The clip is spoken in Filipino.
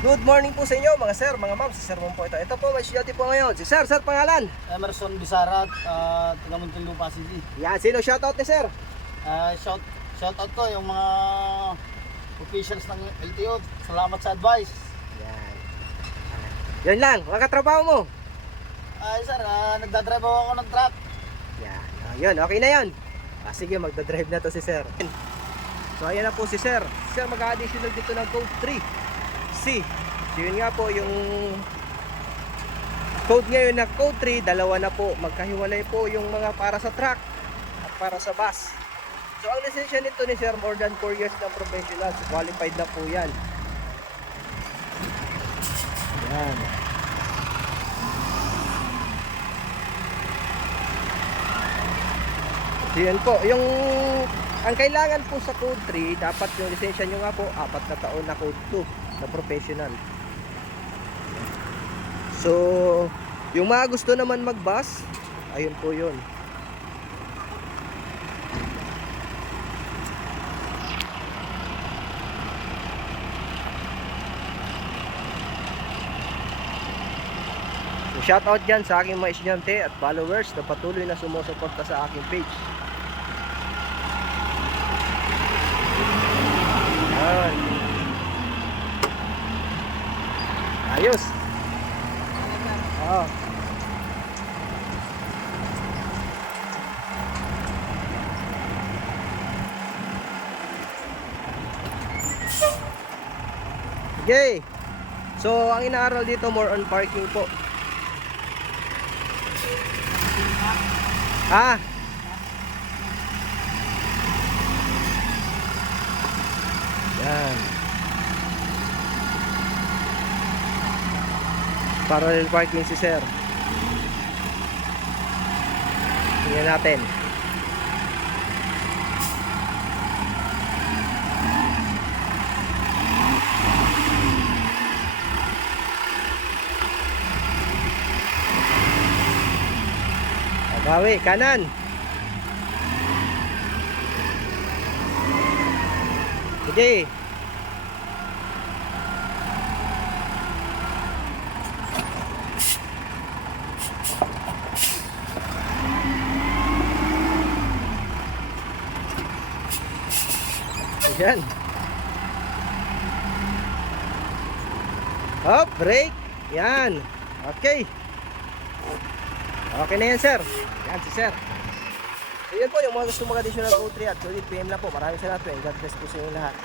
Good morning po sa inyo mga sir, mga ma'am. Si Sir Mon po ito. Ito po, may shoutout po ngayon. Si Sir, pangalan? Emerson Bisarat, taga Muntinlupa City. Yan, sino shoutout ni Sir? Shoutout ko yung mga officials ng LTO. Salamat sa advice. Yan. Yan lang, mga katrabaho mo. Sir, nagdadrive ako ng truck. Yan, yun, okay na yun. Sige, magdadrive na to si Sir. So ayan na po si Sir. Sir, mag-additional dito ng code 3C. So yun nga po yung code ngayon na code 3, dalawa na po. Magkahiwalay po yung mga para sa truck at para sa bus. So ang lisensya nito ni Sir, more than 4 years ng professional. So, qualified na po yan. Yan. So yan po, ang kailangan po sa code 3, dapat yung lisensya nyo nga po 4 na taon na code 2 na professional. So yung mga gusto naman mag-bus, ayun po yun. So shout out dyan sa aking mga estudyante at followers na patuloy na sumusuporta sa aking page. Ayan. Ayos. Oh. Okay. So ang inaaral dito more on parking po. Yan. Parallel parking si Sir. Tingnan natin. Bawi, kanan. Sige. Ayan. Hop, brake. Yan. Okay. Okay na yan, Sir. Yan si Sir. So yun po yung mga gusto mag-additional code 3 at solid PM lang po. Maraming salamat po. God bless po sa inyo lahat.